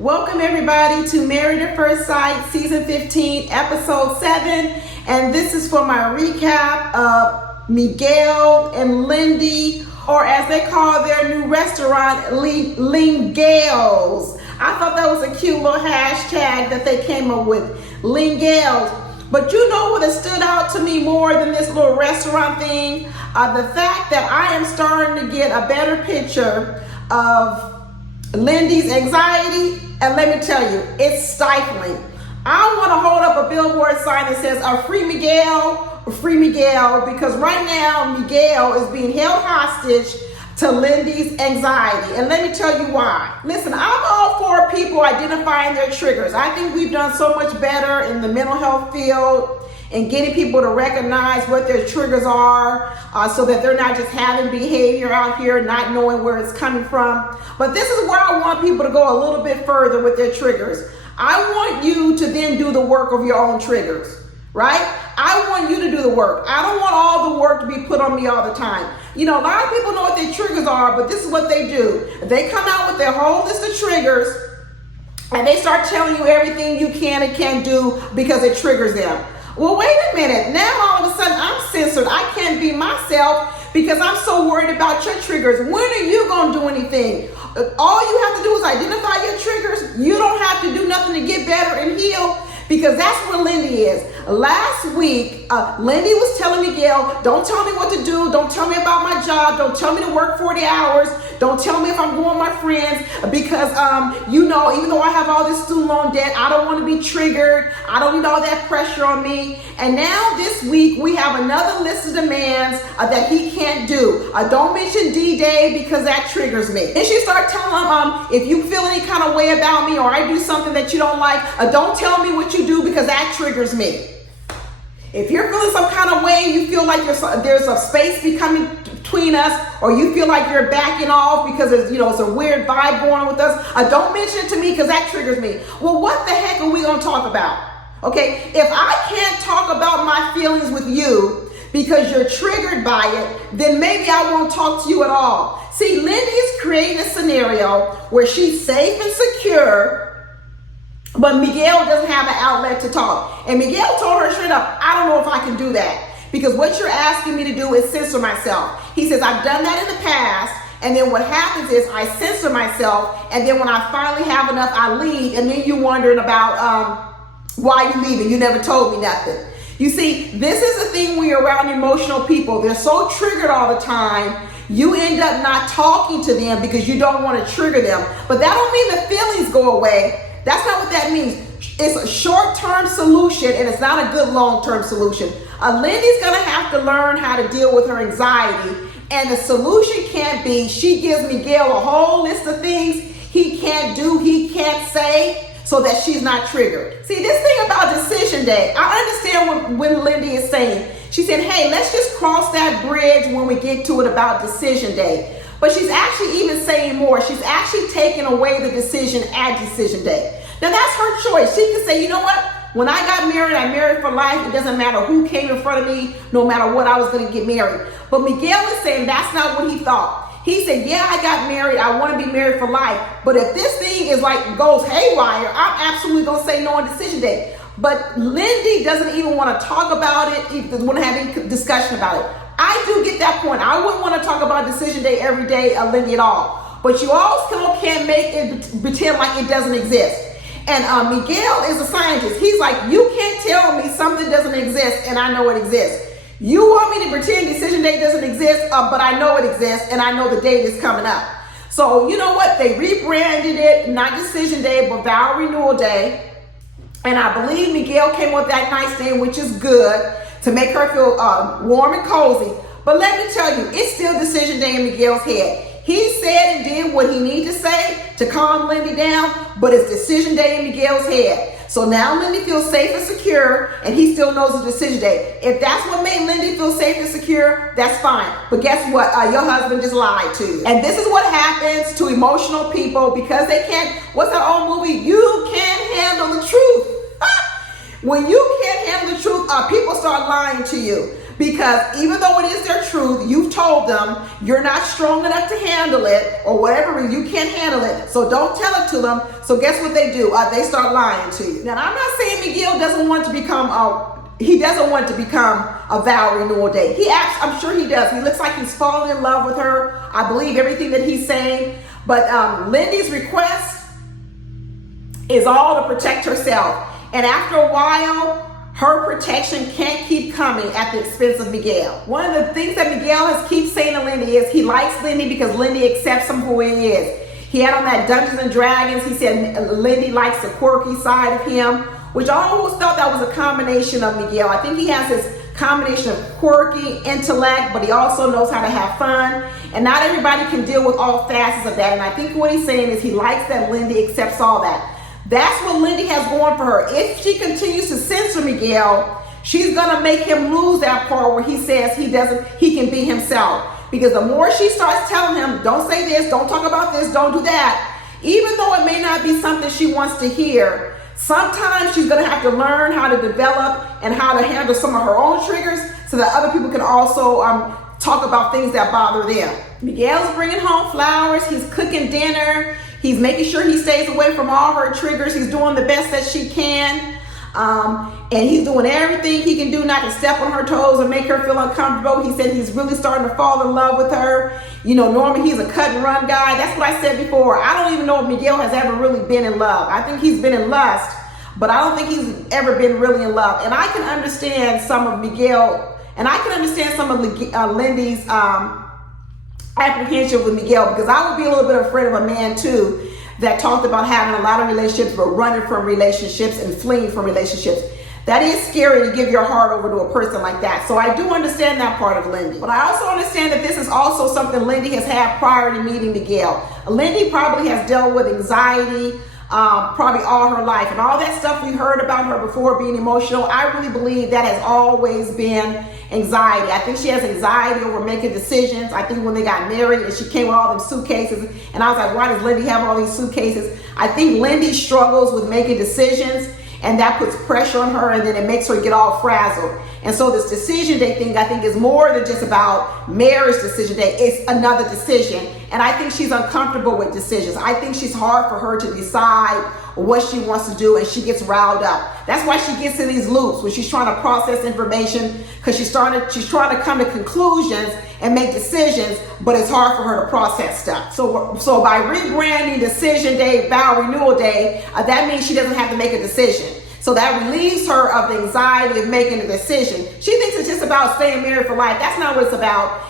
Welcome everybody to Married at First Sight, Season 15, Episode 7. And this is for my recap of Miguel and Lindy, or as they call their new restaurant, Lingales. I thought that was a cute little hashtag that they came up with, Lingales. But you know what has stood out to me more than this little restaurant thing? The fact that I am starting to get a better picture of Lindy's anxiety, and let me tell you, it's stifling. I want to hold up a billboard sign that says, free Miguel, because right now Miguel is being held hostage to Lindy's anxiety. And let me tell you why. Listen, I'm all for people identifying their triggers. I think we've done so much better in the mental health field and getting people to recognize what their triggers are so that they're not just having behavior out here, not knowing where it's coming from. But this is where I want people to go a little bit further with their triggers. I want you to then do the work of your own triggers, right? I want you to do the work. I don't want all the work to be put on me all the time. You know, a lot of people know what their triggers are, but this is what they do. They come out with their whole list of triggers and they start telling you everything you can and can't do because it triggers them. Well, wait a minute. Now all of a sudden I'm censored. I can't be myself because I'm so worried about your triggers. When are you going to do anything? All you have to do is identify your triggers. You don't have to do nothing to get better and heal, because that's where Lindy is. Last week, Lindy was telling Miguel, don't tell me what to do. Don't tell me about my job. Don't tell me to work 40 hours. Don't tell me if I'm going with my friends because, even though I have all this student loan debt, I don't want to be triggered. I don't need all that pressure on me. And now this week, we have another list of demands that he can't do. Don't mention D-Day because that triggers me. And she started telling him, if you feel any kind of way about me or I do something that you don't like, don't tell me what you do because that triggers me. If you're feeling some kind of way, you feel like there's a space becoming between us, or you feel like you're backing off because it's a weird vibe going on with us, don't mention it to me because that triggers me. Well, what the heck are we going to talk about? Okay, if I can't talk about my feelings with you because you're triggered by it, then maybe I won't talk to you at all. See, Lindy is creating a scenario where she's safe and secure, but Miguel doesn't have an outlet to talk. And Miguel told her straight up, I don't know if I can do that. Because what you're asking me to do is censor myself. He says, I've done that in the past. And then what happens is I censor myself. And then when I finally have enough, I leave. And then you're wondering about why you leaving. You never told me nothing. You see, this is the thing when you're around emotional people. They're so triggered all the time. You end up not talking to them because you don't want to trigger them. But that don't mean the feelings go away. That's not what that means. It's a short-term solution, and it's not a good long-term solution. Lindy's going to have to learn how to deal with her anxiety, and the solution can't be she gives Miguel a whole list of things he can't do, he can't say, so that she's not triggered. See, this thing about decision day, I understand when Lindy is saying, she said, hey, let's just cross that bridge when we get to it about decision day. But she's actually even saying more. She's actually taking away the decision at decision day. Now that's her choice. She can say, you know what? When I got married, I married for life. It doesn't matter who came in front of me, no matter what, I was going to get married. But Miguel is saying that's not what he thought. He said, yeah, I got married. I want to be married for life. But if this thing is goes haywire, I'm absolutely going to say no on decision day. But Lindy doesn't even want to talk about it. He doesn't want to have any discussion about it. I do get that point. I wouldn't want to talk about decision day every day, Lindy, at all. But you also can't make it pretend like it doesn't exist. And Miguel is a scientist. He's like, you can't tell me something doesn't exist and I know it exists. You want me to pretend decision day doesn't exist, but I know it exists and I know the date is coming up. So you know what? They rebranded it, not decision day, but vow renewal day. And I believe Miguel came up with that nice name, which is good, to make her feel warm and cozy. But let me tell you, it's still decision day in Miguel's head. He said and did what he needed to say to calm Lindy down, but it's decision day in Miguel's head. So now Lindy feels safe and secure, and he still knows it's decision day. If that's what made Lindy feel safe and secure, that's fine. But guess what? Your husband just lied to you. And this is what happens to emotional people because they can't, what's that old movie? You can't handle the truth. When you can't handle the truth, people start lying to you. Because even though it is their truth, you've told them you're not strong enough to handle it, or whatever, you can't handle it. So don't tell it to them. So guess what they do? They start lying to you. Now, I'm not saying Miguel doesn't want to become a vow renewal date. I'm sure he does. He looks like he's falling in love with her. I believe everything that he's saying. But Lindy's request is all to protect herself. And after a while, her protection can't keep coming at the expense of Miguel. One of the things that Miguel keeps saying to Lindy is he likes Lindy because Lindy accepts him for who he is. He had on that Dungeons and Dragons. He said Lindy likes the quirky side of him, which I always thought that was a combination of Miguel. I think he has this combination of quirky intellect, but he also knows how to have fun. And not everybody can deal with all facets of that. And I think what he's saying is he likes that Lindy accepts all that. That's what Lindy has going for her. If she continues to censor Miguel, she's gonna make him lose that part where he says he can be himself. Because the more she starts telling him, don't say this, don't talk about this, don't do that, even though it may not be something she wants to hear, sometimes she's gonna have to learn how to develop and how to handle some of her own triggers so that other people can also talk about things that bother them. Miguel's bringing home flowers, he's cooking dinner, he's making sure he stays away from all her triggers. He's doing the best that she can. And he's doing everything he can do not to step on her toes and make her feel uncomfortable. He said he's really starting to fall in love with her. You know, normally he's a cut and run guy. That's what I said before. I don't even know if Miguel has ever really been in love. I think he's been in lust, but I don't think he's ever been really in love. And I can understand some of Miguel, and I can understand some of Lindy's apprehension with Miguel, because I would be a little bit afraid of a man too that talked about having a lot of relationships but running from relationships and fleeing from relationships. That is scary to give your heart over to a person like that. So I do understand that part of Lindy. But I also understand that this is also something Lindy has had prior to meeting Miguel. Lindy probably has dealt with anxiety probably all her life, and all that stuff we heard about her before being emotional. I really believe that has always been anxiety. I think she has anxiety over making decisions. I think when they got married and she came with all them suitcases, and I was like, why does Lindy have all these suitcases? I think Lindy struggles with making decisions, and that puts pressure on her, and then it makes her get all frazzled. And so this decision day thing, I think, is more than just about marriage decision day. It's another decision. And I think she's uncomfortable with decisions. I think she's hard for her to decide what she wants to do, and she gets riled up. That's why she gets in these loops when she's trying to process information, because she's trying to come to conclusions and make decisions, but it's hard for her to process stuff. So by rebranding decision day, vow renewal day, that means she doesn't have to make a decision. So that relieves her of the anxiety of making a decision. She thinks it's just about staying married for life. That's not what it's about.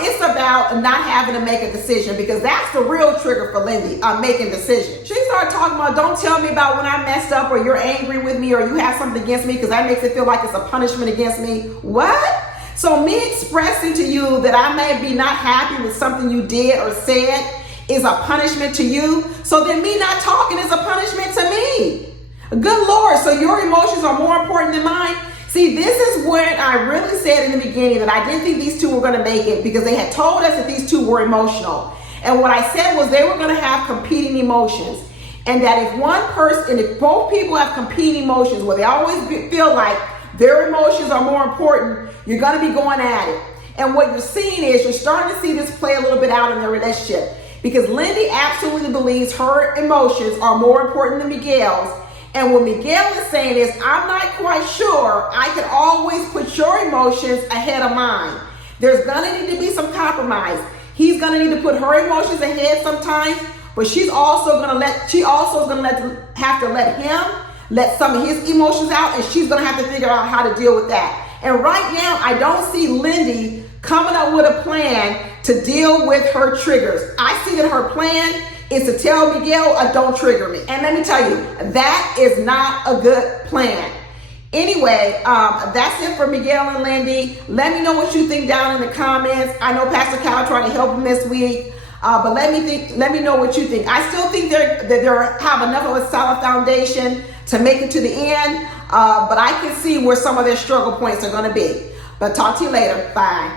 It's about not having to make a decision, because that's the real trigger for Lindy, making decisions. She started talking about, don't tell me about when I messed up, or you're angry with me, or you have something against me, because that makes it feel like it's a punishment against me. What? So me expressing to you that I may be not happy with something you did or said is a punishment to you? So then me not talking is a punishment to me? Good Lord, so your emotions are more important than mine? See, this is when I really said in the beginning that I didn't think these two were going to make it, because they had told us that these two were emotional. And what I said was they were going to have competing emotions. And that if both people have competing emotions where they always feel like their emotions are more important, you're going to be going at it. And what you're seeing is you're starting to see this play a little bit out in their relationship, because Lindy absolutely believes her emotions are more important than Miguel's. And what Miguel is saying is, I'm not quite sure I can always put your emotions ahead of mine. There's going to need to be some compromise. He's going to need to put her emotions ahead sometimes, but she's also going to have to let him let some of his emotions out, and she's going to have to figure out how to deal with that. And right now, I don't see Lindy coming up with a plan to deal with her triggers. I see that her plan is to tell Miguel, don't trigger me. And let me tell you, that is not a good plan. Anyway, that's it for Miguel and Lindy. Let me know what you think down in the comments. I know Pastor Kyle tried to help him this week, but let me know what you think. I still think that they have enough of a solid foundation to make it to the end, but I can see where some of their struggle points are going to be. But talk to you later. Bye.